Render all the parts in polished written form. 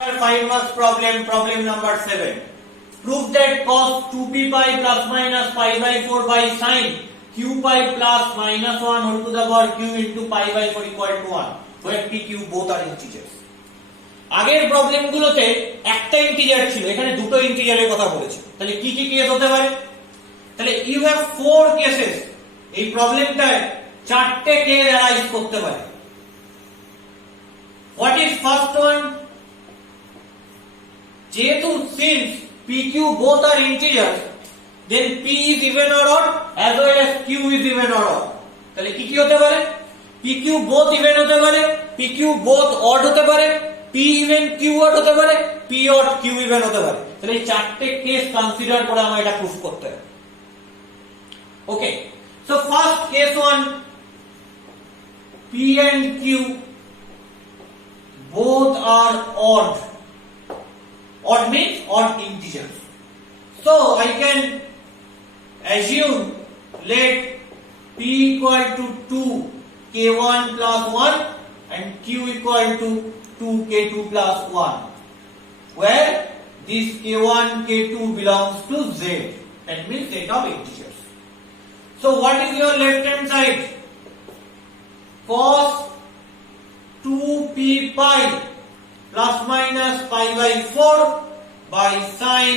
5 marks problem, problem number 7. Prove that cos 2p pi plus minus pi by 4 by sin q pi plus minus 1 whole to the power q into pi by 4 equal to 1 where p q both are integers. আগের প্রবলেম গুলোতে একটা ইন্টিজার ছিল, এখানে দুটো ইন্টিজারের কথা বলেছে। তাহলে কি কি কেস হতে পারে? তাহলে ইউ হ্যাভ 4 কেসেস। এই প্রবলেমটায় চারটে কেস অ্যারাইজ করতে পারে। What is first one? যেহেতু since pq both are integers, then p is even or odd as well as q is even or odd. তাহলে কি কি হতে পারে? pq both even হতে পারে, pq both odd হতে পারে, p even q odd হতে পারে, p odd q even হতে পারে। তাহলে এই চারটে কেস কনসিডার করে আমরা এটা প্রুফ করতে হবে। Okay, so first case 1, p and q both are odd. Odd means odd integers. So I can assume let p equal to 2 k1 plus 1 and q equal to 2 k2 plus 1, where this k1 k2 belongs to z. That means set of integers. So what is your left hand side? Cos 2p pi plus minus pi by 4 by sin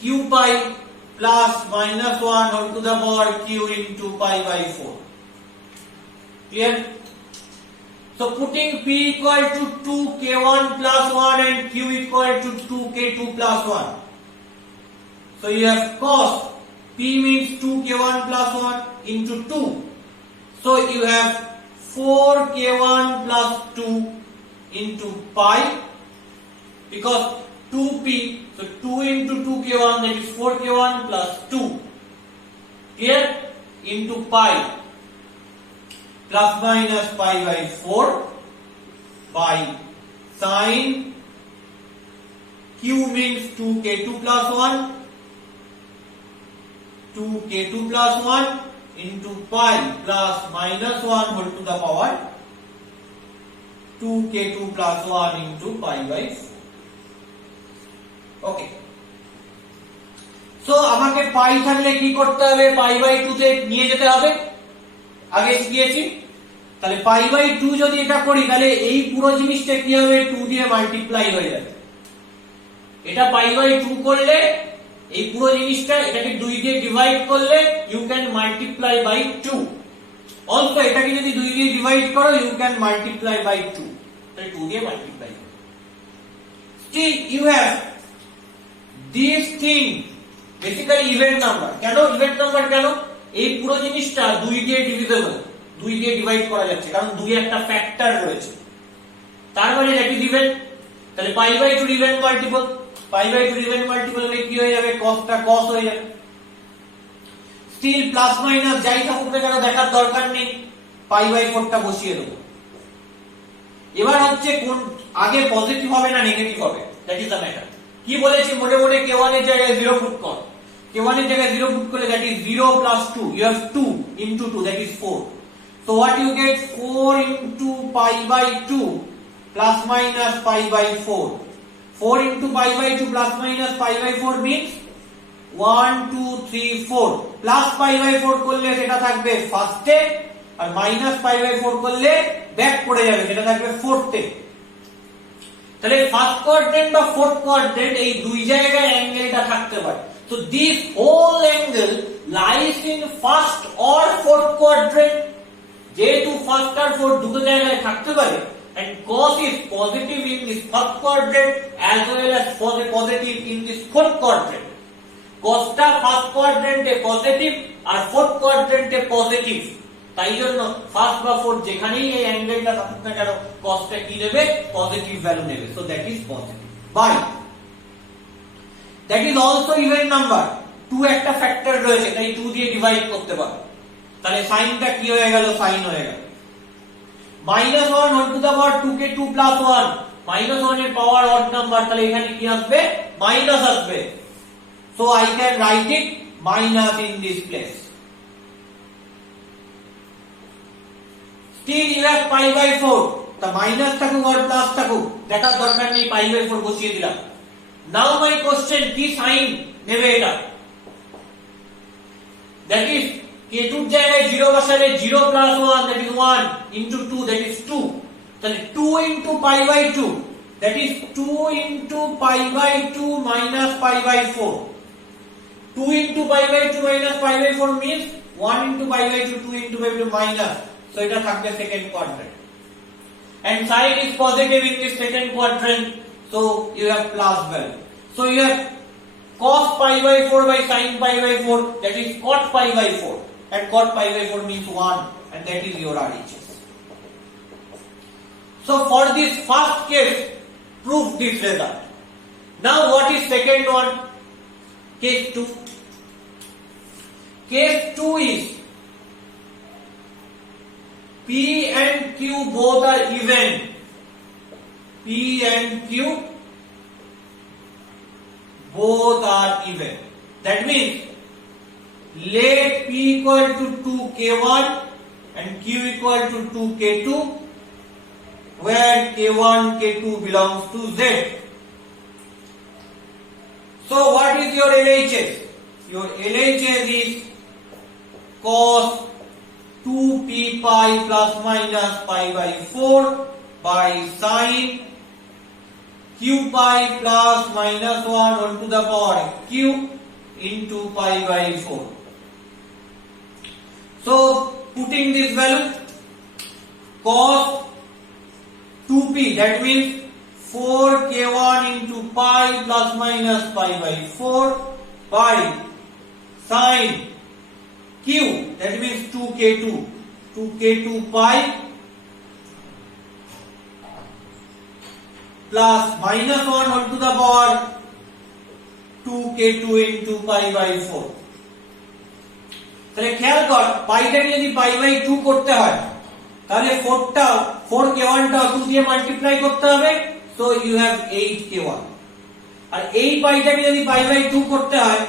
q pi plus minus 1 whole to the power q into pi by 4. Clear? So putting p equal to 2 k1 plus 1 and q equal to 2 k2 plus 1. So you have cos p means 2 k1 plus 1 into 2. So you have 4 k1 plus 2 into pi, because 2p, so 2 into 2 k1, that is 4 k1 plus 2, clear, into pi plus minus pi by 4 by sin q means 2 k2 plus 1, 2 k2 plus 1 into pi plus minus 1 whole to the power 2 k2 plus 1 into pi by 4. Okay. So আমাকে পাই থাকলে কি করতে হবে? পাই by 2 তে নিয়ে যেতে হবে, আগে শিখিয়েছি। তাহলে পাই বাই 2 যদি এটা করি তাহলে এই পুরো জিনিসটা কি হবে? 2 দিয়ে মাল্টিপ্লাই হয়ে যাবে। এটা পাই বাই 2 করলে এই পুরো জিনিসটা এটাকে 2 দিয়ে ডিভাইড করলে you can multiply by 2। Also এটাকে যদি 2 দিয়ে ডিভাইড করো ইউ ক্যান মাল্টিপ্লাই বাই 2, তাহলে 2 দিয়ে multiply. Still you have this thing, basically event number. কেন ইভেন্ট নাম্বার? কেন এই পুরো জিনিসটা 2 দিয়ে ডিভিজিবল, 2 দিয়ে ডিভাইড করা যাচ্ছে, কারণ 2 এর একটা ফ্যাক্টর রয়েছে, তার মানে দ্যাট ইজ ইভেন্ট। তাহলে pi by 2 event multiple, pi by 2 event multiple হলে কি হয়ে যাবে? কসটা কস হয়ে যাবে। স্টিল প্লাস মাইনাস যাই থাকুক না কেন দেখার দরকার নেই, পাই বাই 4 টা বসিয়ে দেবো। এবার হচ্ছে কোন আগে পজিটিভ হবে না নেগেটিভ হবে, দ্যাট ইজ দ্য ম্যাটার। কি বলেছি? মোটে মোটে k1 এর জায়গায় 0 পুট কর, k1 এর জায়গায় 0 পুট করলে দ্যাট ইজ 0 plus 2, you have 2 into 2, that is 4. So what you get? 4 into pi by 2 plus minus pi by 4. 4 into pi by 2 plus minus pi by 4 means 1 2 3 4, প্লাস পাই বাই 4 করলে সেটা থাকবে ফার্স্টে, আর মাইনাস পাই বাই 4 করলে ব্যাক করে যাবে, সেটা থাকবে ফোর্থে। তাহলে ফার্স্ট কোয়াড্রেন্ট বা ফোর্থ কোয়াড্রেন্ট এই দুই জায়গায় অ্যাঙ্গেলটা থাকতে পারে। So this whole angle lies in first or fourth quadrant. যেহেতু ফার্স্ট আর ফোর্থ দুটো জায়গায় থাকতে পারে, and cos is positive in this first quadrant as well as positive in this fourth quadrant. cosটা ফার্স্ট কোয়াড্রেন্টে পজিটিভ আর ফোর্থ কোয়াড্রেন্টে পজিটিভ, তাই জন্য ফার্স্ট বা ফোর্থ যেখানেই এই অ্যাঙ্গেলটা থাকুক না কেন কসটা কি নেবে? পজিটিভ ভ্যালু নেবে। So that is positive by that is also even number. 2 একটা ফ্যাক্টর রয়েছে, তাই 2 দিয়ে ডিভাইড করতে পারো। তাহলে সাইনটা কি হয়ে গেল? সাইন হয়ে গেল। minus 1 whole to the power 2k2 plus 1, minus 1 এর পাওয়ার অড নাম্বার, তাহলে এখানে কি আসবে? মাইনাস আসবে। So I can write it minus in this place. Still you have pi by 4. তা মাইনাস থাকুক আর প্লাস থাকুক দেখার দরকার নেই, পাই বাই 4 বসিয়ে দিলাম। নাও মাই কোশ্চেন, কি সাইন নেবে এটা? দ্যাট ইজ k2 এর জায়গায় 0 বসালে 0 plus 1 that is 1 into 2 that is 2, তাহলে 2 into pi by 2 that is 2 into pi by 2 minus pi by 4। 2 into pi by 2 minus pi by 4 means 1 into pi by 2, 2 into pi by 2 minus. So এটা থাকবে second quadrant. And sign is positive in this second quadrant. So you have plus value. So you have cos pi by 4 by sin pi by 4. That is cot pi by 4. And cot pi by 4 means 1. And that is your RHS. So for this first case, prove this result. Now what is second one? Case 2. Case 2 is P and Q both are even. P and Q both are even. That means let P equal to 2K1 and Q equal to 2K2, where K1, K2 belongs to Z. So what is your LHS? Your LHS is cos 2p pi plus minus pi by 4 by sin q pi plus minus 1 whole to the power q into pi by 4. So putting this value, cos 2p, that means 4k1 into pi plus minus pi by 4 by sin q, that means 2k2 pi plus minus 1 whole to the power 2k2 into pi by 4. তাহলে খেয়াল কর, পাইটাকে যদি পাই by 2 করতে হয় তাহলে 4k1 টা 2 দিয়ে মাল্টিপ্লাই করতে হবে, so you have 8k1। আর এই পাইটাকে যদি পাই বাই 2 করতে হয়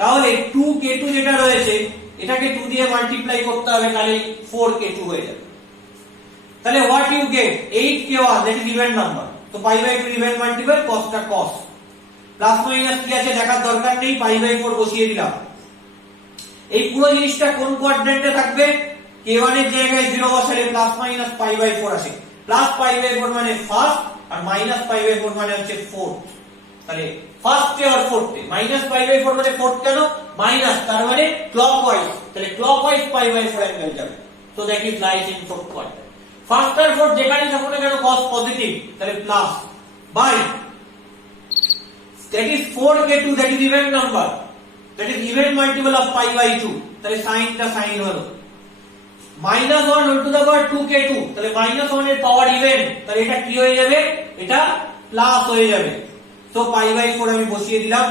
তাহলে 2k2 যেটা রয়েছে এটাকে 2 দিয়ে মাল্টিপ্লাই করতে হবে, তাহলে 4k2 হয়ে যাবে। তাহলে what you get 8k1, that is even number, তো pi by 2 even multiple, cos টা cos, প্লাস মাইনাস কি আছে দেখার দরকার নেই, পাই বাই 4 বসিয়ে দিলাম। এই পুরো জিনিসটা কোন কোয়াড্রেন্টে থাকবে? k1 এর জায়গায় 0 বসালে প্লাস মাইনাস পাই বাই 4 আসে, প্লাস পাই বাই 4 মানে ফার্স্ট আর মাইনাস পাই বাই 4 মানে হচ্ছে ফোর্থ। তাহলে ফার্স্টে আর ফোর্থে মাইনাস পাই বাই 4 মানে ফোর্থ, কেন মাইনাস, তার মানে ক্লকওয়াইজ, তাহলে ক্লকওয়াইজ পাই বাই 4 অ্যাঙ্গেল যাবে, so that is lies in fourth quadrant. First আর ফোর্থ যেখানে থাকুক না কেন cos পজিটিভ, তাহলে plus by that is 4k2, that is even number, that is even multiple of pi by 2, তাহলে সাইনটা সাইন হলো, minus 1 whole to the power 2k2, তাহলে minus 1 এর পাওয়ার ইভেন, তাহলে এটা কি হয়ে যাবে, এটা প্লাস হয়ে যাবে, so pi by 4 আমি বসিয়ে দিলাম।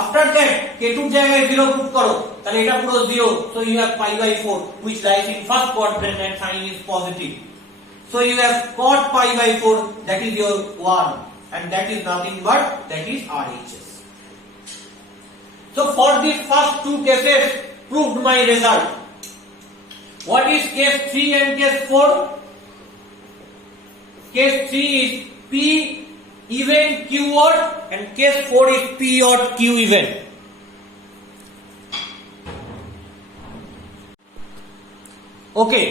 আফটার দ্যাট k2 এর জায়গায় 0 পুট করো, তাহলে এটা পুরো 0, so you have pi by 4 which lies in first quadrant and sign is positive, so you have cot pi by 4, that is your 1, and that is nothing but that is RHS. So for these first two cases proved my result. What is case 3 and case 4? Case 3 is P even Q odd and case 4 is P odd Q even. Okay,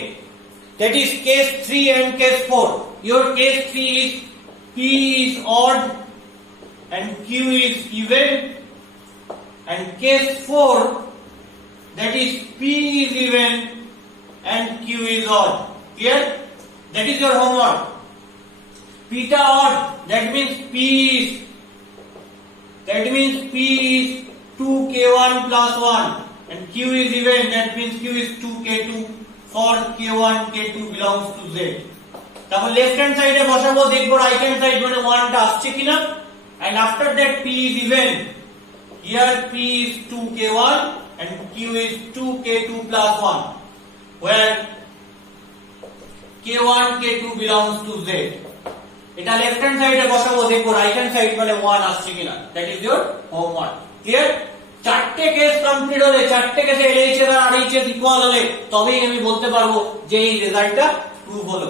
that is case 3 and case 4. Your case 3 is P is odd and Q is even, and case 4 that is P is even and Q is odd. Clear? That is your homework. Pita odd, that means P is 2k1 plus 1 and Q is even, that means Q is 2k2 for k1 k2 belongs to Z. তারপর left hand সাইডে বসাবো, দেখবো right hand side মানে 1 টা আসছে কিনা, and after that P is even, here P is 2k1 and Q is 2k2 plus 1, where k1 k2 belongs to Z. এটা left hand সাইডে বসাবো, দেখবো রাইট হ্যান্ড সাইড মানে 1 আসছে কিনা, that is your homework. Clear? চারটে case complete হলে, চারটে কেসে LHS আর RHS ইকুয়াল হলে তবেই আমি বলতে পারবো যে এই রেজাল্টটা প্রুভ হলো।